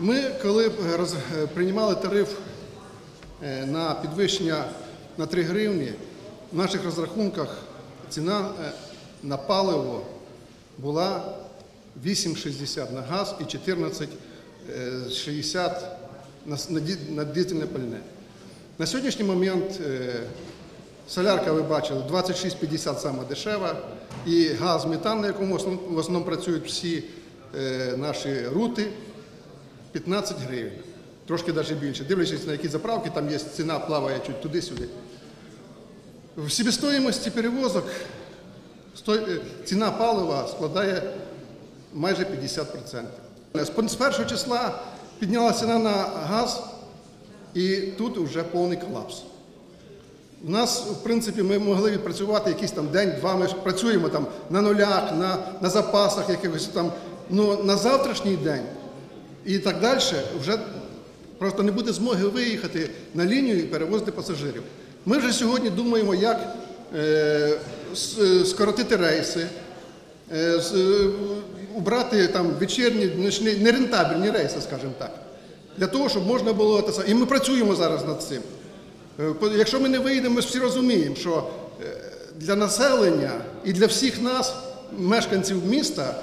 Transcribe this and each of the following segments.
Ми, коли е, приймали тариф е, на підвищення на 3 гривні, в наших розрахунках ціна е, на паливо була 8,60 на газ і 14,60 на, дизельне пальне. На сьогоднішній момент е, солярка, ви бачили, 26,50 саме дешева, і газ метан, на якому в основному, працюють всі е, наші рути, 15 гривень. Трошки навіть більше. Дивлячись на які заправки, там є ціна плаває чуть туди-сюди. В себестоїмості перевозок е, ціна палива складає майже 50%. З першого числа піднялася ціна на газ, і тут вже повний колапс. У нас, в принципі, ми могли відпрацювати якийсь там день-два, ми працюємо там на нулях, на, на запасах якихось там. Ну на завтрашній день і так далі вже просто не буде змоги виїхати на лінію і перевозити пасажирів. Ми вже сьогодні думаємо, як е, с- скоротити рейси, е, е, убрати там вечірні, нічні, нерентабельні рейси, скажімо так, для того, щоб можна було. І ми працюємо зараз над цим. Е, Якщо ми не вийдемо, ми всі розуміємо, що е, для населення і для всіх нас, мешканців міста,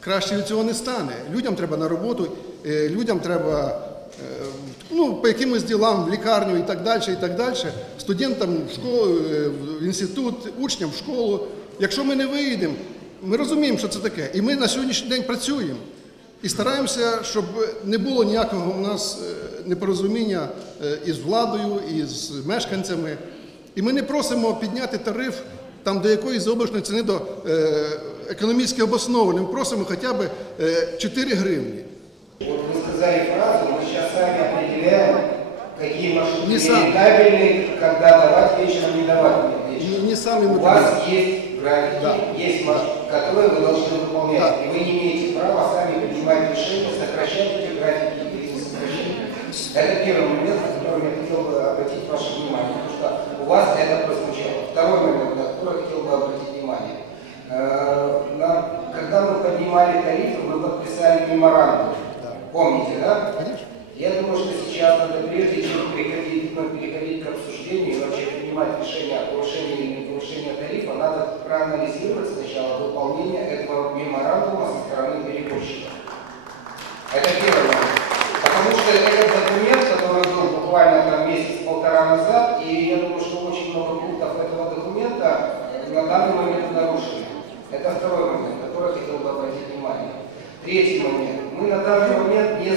краще від цього не стане. Людям треба на роботу, е, людям треба е, ну, по якимось ділам в лікарню і так далі, і так далі. Студентам в школу, е, в інститут, учням в школу. Якщо ми не вийдемо, ми розуміємо, що це таке. І ми на сьогоднішній день працюємо. І стараємося, щоб не було ніякого у нас е, непорозуміння е, із владою, із мешканцями. І ми не просимо підняти тариф там до якоїсь заоблачної ціни до е, економічно обоснованої. Ми просимо хоча б е, 4 гривні. Сказали фразу, мы сейчас сами определяем, какие маршруты Не рентабельны, когда давать вечером, не давать вечером. Не, не сами У вас есть графики, Да. есть маршрут, которые вы должны выполнять. Да. И вы не имеете права сами принимать решение, сокращать эти графики или не сокращать. Это первый момент, на который я хотел бы обратить ваше внимание, потому что у вас это прозвучало. Второй момент, на который я хотел бы обратить внимание. Э, Когда мы поднимали тарифы, мы подписали меморандум. Помните, да? Конечно. Я думаю, что сейчас надо прежде чем переходить, ну, переходить к обсуждению и вообще принимать решение о повышении или не повышении тарифа, надо проанализировать сначала выполнение этого меморандума со стороны перевозчика. Это первый момент. Потому что этот документ, который был буквально там месяц-полтора назад, и я думаю, что очень много пунктов этого документа на данный момент нарушены. Это второй момент, на который я хотел бы обратить внимание. Третий момент. Мы на данный момент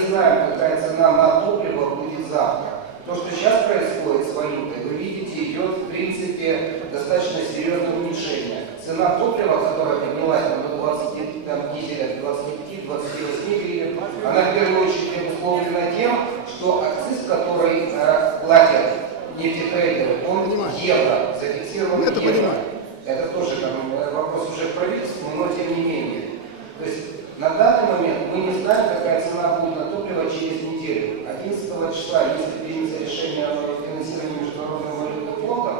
не знаем, какая цена на топливо будет завтра. То, что сейчас происходит с валютой, вы видите, идет в принципе достаточно серьезное уменьшение. Цена топлива, которая поднялась там, до 20, там, дизеля 25-28 гривен, она в первую очередь обусловлена тем, что акциз, который э, платят нефтетрейдеры, он Понимаю. евро, зафиксирован это евро. понимаем. Это тоже там, э, вопрос уже к правительству, но тем не менее. То есть на данный знаем, какая цена будет на топливо через неделю. 11 числа, если примется решение о финансировании Международного валютного фонда,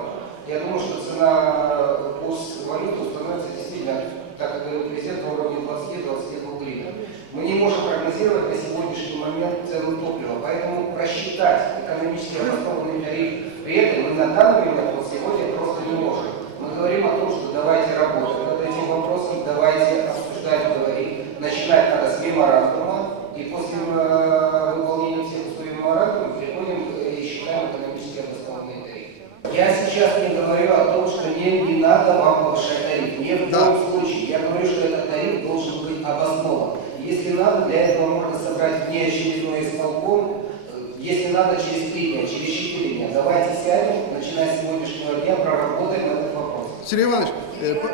я думаю, что цена э, курс валюты установится действительно, так как говорил президент, на уровне 20-21 гривен. Мы не можем прогнозировать на сегодняшний момент цену топлива, поэтому просчитать экономически обоснованный тариф при этом мы на данный момент вот сегодня просто не можем. Мы говорим о том, что давайте работать над этим вопросом, давайте обсуждать, говорить. Начинать надо с меморандума, и после э, выполнения всех условий меморандума переходим э, и считаем экономически обоснованный тариф. Я сейчас не говорю о том, что не, не надо вам повышать тариф. Ни в Да. коем случае. Я говорю, что этот тариф должен быть обоснован. Если надо, для этого можно собрать внеочередной исполком, э, если надо, через три дня, через четыре дня. Давайте сядем, начиная с сегодняшнего дня, проработаем этот вопрос. Сергій Іванович, е, по-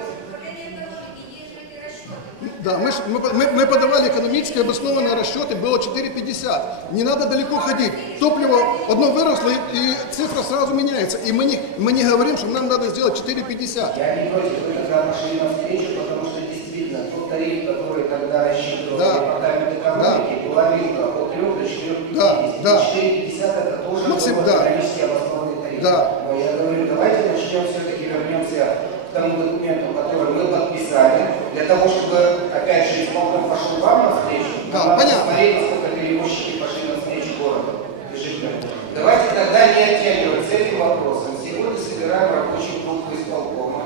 Да, мы, ж- мы, мы, мы подавали экономически обоснованные расчеты, было 4,50. Не надо далеко ходить. Топливо одно выросло, и, и цифра сразу меняется. И мы не, мы не говорим, что нам надо сделать 4,50. Я не против, вы тогда пошли навстречу, потому что действительно тот тариф, который тогда рассчитывал Да. департамент экономики, половинка от 3 до 4,50. Да, да. 4,50 это тоже Максим, да. экономически обоснованный тариф. Да. Но я говорю, давайте начнем все-таки вернемся тому документу, который мы подписали, для того, чтобы, опять же, Смоков пошел вам навстречу, да, надо понятно. посмотреть, насколько перевозчики пошли навстречу городу и жителям. Давайте тогда не оттягивать с этим вопросом. Сегодня собираем рабочую группу исполкома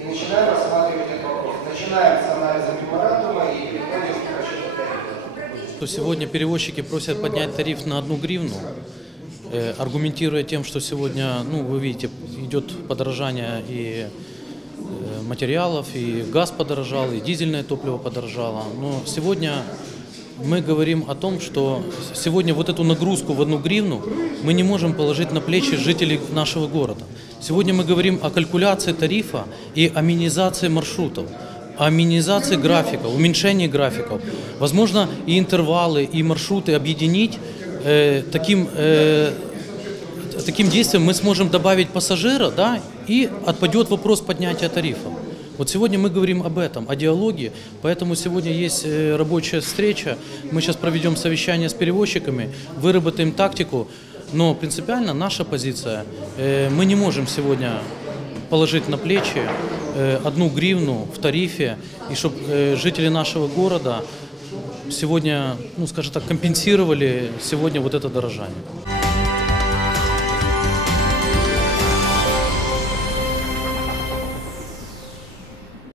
и начинаем рассматривать этот вопрос. Начинаем с анализа меморандума и переходим к расчету тарифа. То сегодня перевозчики просят поднять тариф на одну гривну, э, аргументируя тем, что сегодня, ну, вы видите, идет подорожание и материалов, и газ подорожал, и дизельное топливо подорожало. Но сегодня мы говорим о том, что сегодня вот эту нагрузку в одну гривну мы не можем положить на плечи жителей нашего города. Сегодня мы говорим о калькуляции тарифа и о минимизации маршрутов, о минимизации графиков, уменьшении графиков. Возможно, и интервалы, и маршруты объединить э, таким э, таким действием мы сможем добавить пассажира, да, и отпадет вопрос поднятия тарифа. Вот сегодня мы говорим об этом, о диалоге, поэтому сегодня есть э, рабочая встреча. Мы сейчас проведем совещание с перевозчиками, выработаем тактику, но принципиально наша позиция, э, мы не можем сегодня положить на плечи э, одну гривну в тарифе, и чтобы жители нашего города сегодня, ну скажем так, компенсировали сегодня вот это дорожание.